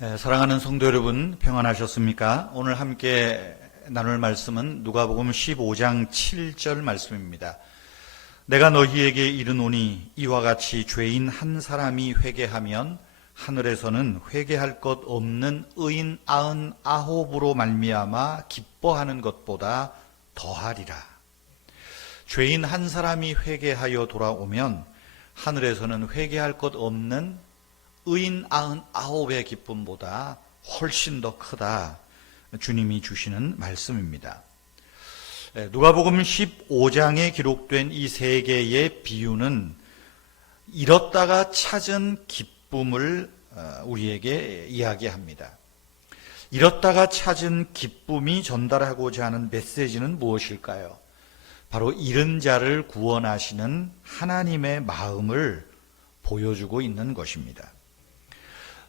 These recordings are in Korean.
사랑하는 성도 여러분, 평안하셨습니까? 오늘 함께 나눌 말씀은 누가복음 15장 7절 말씀입니다. 내가 너희에게 이르노니 이와 같이 죄인 한 사람이 회개하면 하늘에서는 회개할 것 없는 의인 99으로 말미암아 기뻐하는 것보다 더하리라. 죄인 한 사람이 회개하여 돌아오면 하늘에서는 회개할 것 없는 의인 99의 기쁨보다 훨씬 더 크다. 주님이 주시는 말씀입니다. 누가복음 15장에 기록된 이 세 개의 비유는 잃었다가 찾은 기쁨을 우리에게 이야기합니다. 잃었다가 찾은 기쁨이 전달하고자 하는 메시지는 무엇일까요? 바로 잃은 자를 구원하시는 하나님의 마음을 보여주고 있는 것입니다.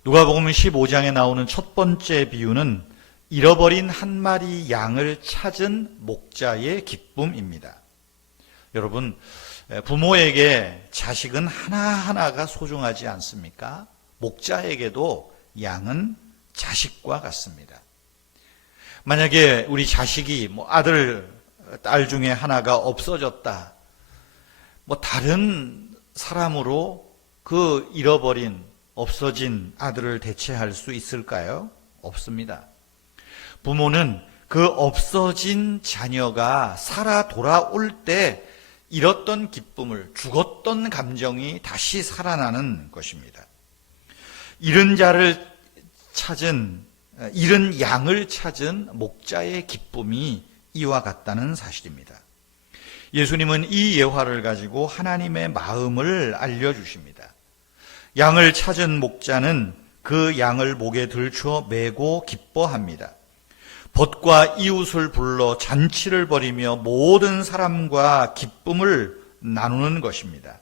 누가복음 15장에 나오는 첫 번째 비유는 잃어버린 한 마리 양을 찾은 목자의 기쁨입니다. 여러분, 부모에게 자식은 하나하나가 소중하지 않습니까? 목자에게도 양은 자식과 같습니다. 만약에 우리 자식이 아들, 딸 중에 하나가 없어졌다, 다른 사람으로 그 잃어버린 없어진 아들을 대체할 수 있을까요? 없습니다. 부모는 그 없어진 자녀가 살아 돌아올 때 잃었던 기쁨을, 죽었던 감정이 다시 살아나는 것입니다. 잃은 양을 찾은 목자의 기쁨이 이와 같다는 사실입니다. 예수님은 이 예화를 가지고 하나님의 마음을 알려주십니다. 양을 찾은 목자는 그 양을 목에 들추어 메고 기뻐합니다. 벗과 이웃을 불러 잔치를 벌이며 모든 사람과 기쁨을 나누는 것입니다.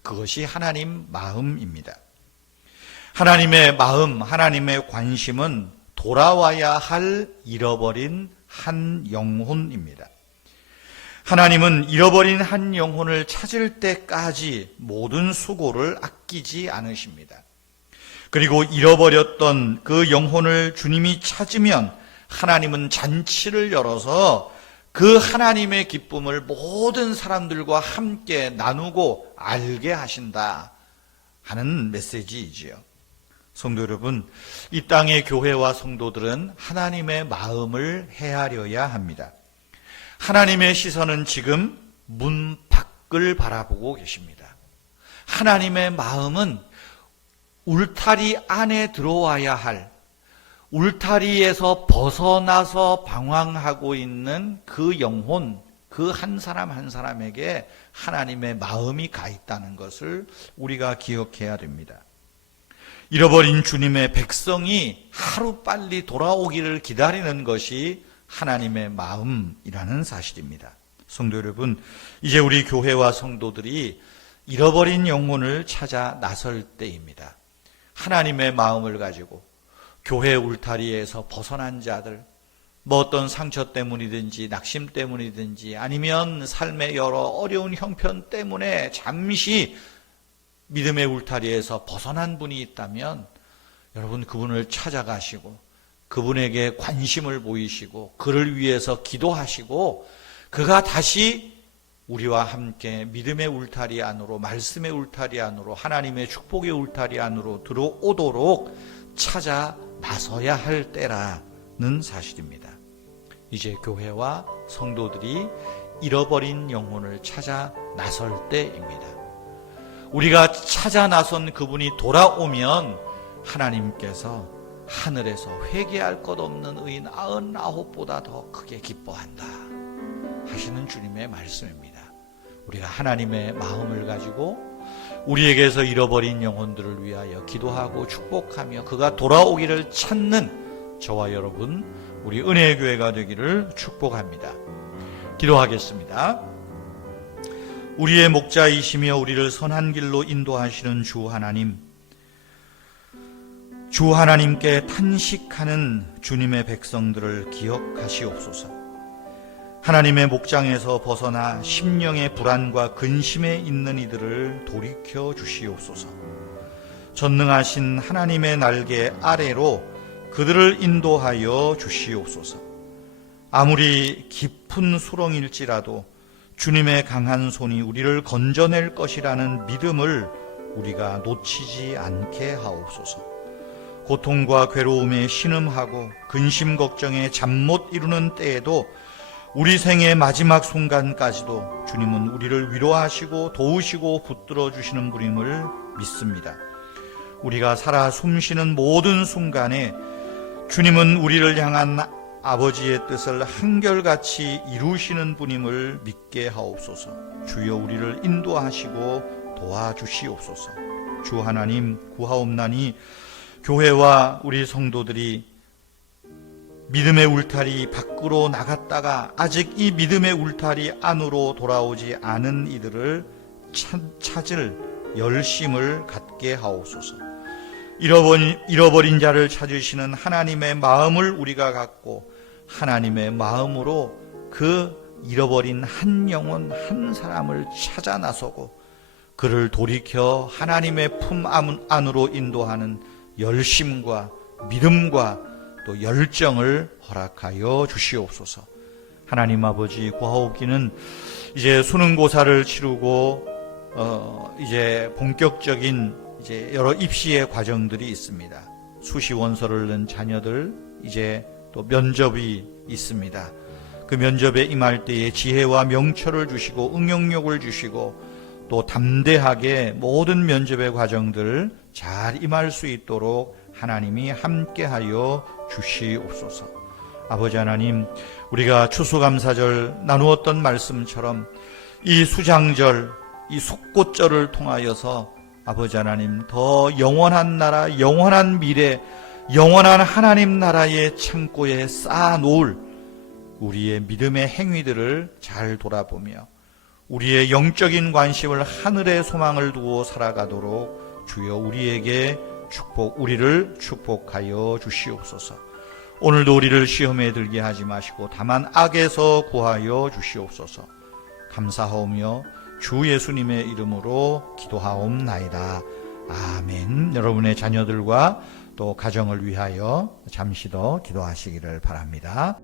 그것이 하나님 마음입니다. 하나님의 마음, 하나님의 관심은 돌아와야 할 잃어버린 한 영혼입니다. 하나님은 잃어버린 한 영혼을 찾을 때까지 모든 수고를 아끼지 않으십니다. 그리고 잃어버렸던 그 영혼을 주님이 찾으면 하나님은 잔치를 열어서 그 하나님의 기쁨을 모든 사람들과 함께 나누고 알게 하신다 하는 메시지이지요. 성도 여러분, 이 땅의 교회와 성도들은 하나님의 마음을 헤아려야 합니다. 하나님의 시선은 지금 문 밖을 바라보고 계십니다. 하나님의 마음은 울타리 안에 들어와야 할, 울타리에서 벗어나서 방황하고 있는 그 영혼, 그 한 사람 한 사람에게 하나님의 마음이 가 있다는 것을 우리가 기억해야 됩니다. 잃어버린 주님의 백성이 하루빨리 돌아오기를 기다리는 것이 하나님의 마음이라는 사실입니다. 성도 여러분, 이제 우리 교회와 성도들이 잃어버린 영혼을 찾아 나설 때입니다. 하나님의 마음을 가지고 교회 울타리에서 벗어난 자들, 어떤 상처 때문이든지 낙심 때문이든지 아니면 삶의 여러 어려운 형편 때문에 잠시 믿음의 울타리에서 벗어난 분이 있다면 여러분 그분을 찾아가시고 그분에게 관심을 보이시고 그를 위해서 기도하시고 그가 다시 우리와 함께 믿음의 울타리 안으로, 말씀의 울타리 안으로, 하나님의 축복의 울타리 안으로 들어오도록 찾아 나서야 할 때라는 사실입니다. 이제 교회와 성도들이 잃어버린 영혼을 찾아 나설 때입니다. 우리가 찾아 나선 그분이 돌아오면 하나님께서 하늘에서 회개할 것 없는 의인 99보다 더 크게 기뻐한다 하시는 주님의 말씀입니다. 우리가 하나님의 마음을 가지고 우리에게서 잃어버린 영혼들을 위하여 기도하고 축복하며 그가 돌아오기를 찾는 저와 여러분, 우리 은혜의 교회가 되기를 축복합니다. 기도하겠습니다. 우리의 목자이시며 우리를 선한 길로 인도하시는 주 하나님, 주 하나님께 탄식하는 주님의 백성들을 기억하시옵소서. 하나님의 목장에서 벗어나 심령의 불안과 근심에 있는 이들을 돌이켜 주시옵소서. 전능하신 하나님의 날개 아래로 그들을 인도하여 주시옵소서. 아무리 깊은 수렁일지라도 주님의 강한 손이 우리를 건져낼 것이라는 믿음을 우리가 놓치지 않게 하옵소서. 고통과 괴로움에 신음하고 근심 걱정에 잠 못 이루는 때에도 우리 생의 마지막 순간까지도 주님은 우리를 위로하시고 도우시고 붙들어 주시는 분임을 믿습니다. 우리가 살아 숨쉬는 모든 순간에 주님은 우리를 향한 아버지의 뜻을 한결같이 이루시는 분임을 믿게 하옵소서. 주여 우리를 인도하시고 도와주시옵소서. 주 하나님 구하옵나니 교회와 우리 성도들이 믿음의 울타리 밖으로 나갔다가 아직 이 믿음의 울타리 안으로 돌아오지 않은 이들을 찾을 열심을 갖게 하옵소서. 잃어버린 자를 찾으시는 하나님의 마음을 우리가 갖고 하나님의 마음으로 그 잃어버린 한 영혼 한 사람을 찾아 나서고 그를 돌이켜 하나님의 품 안으로 인도하는 열심과 믿음과 또 열정을 허락하여 주시옵소서. 하나님 아버지 구하옵기는 이제 수능고사를 치르고 이제 본격적인 이제 여러 입시의 과정들이 있습니다. 수시 원서를 낸 자녀들 이제 또 면접이 있습니다. 그 면접에 임할 때에 지혜와 명철을 주시고 응용력을 주시고 또 담대하게 모든 면접의 과정들 잘 임할 수 있도록 하나님이 함께하여 주시옵소서. 아버지 하나님, 우리가 추수감사절 나누었던 말씀처럼 이 수장절, 이 속꽃절을 통하여서 아버지 하나님 더 영원한 나라, 영원한 미래, 영원한 하나님 나라의 창고에 쌓아놓을 우리의 믿음의 행위들을 잘 돌아보며 우리의 영적인 관심을 하늘의 소망을 두고 살아가도록 주여 우리를 축복하여 주시옵소서. 오늘도 우리를 시험에 들게 하지 마시고 다만 악에서 구하여 주시옵소서. 감사하오며 주 예수님의 이름으로 기도하옵나이다. 아멘. 여러분의 자녀들과 또 가정을 위하여 잠시 더 기도하시기를 바랍니다.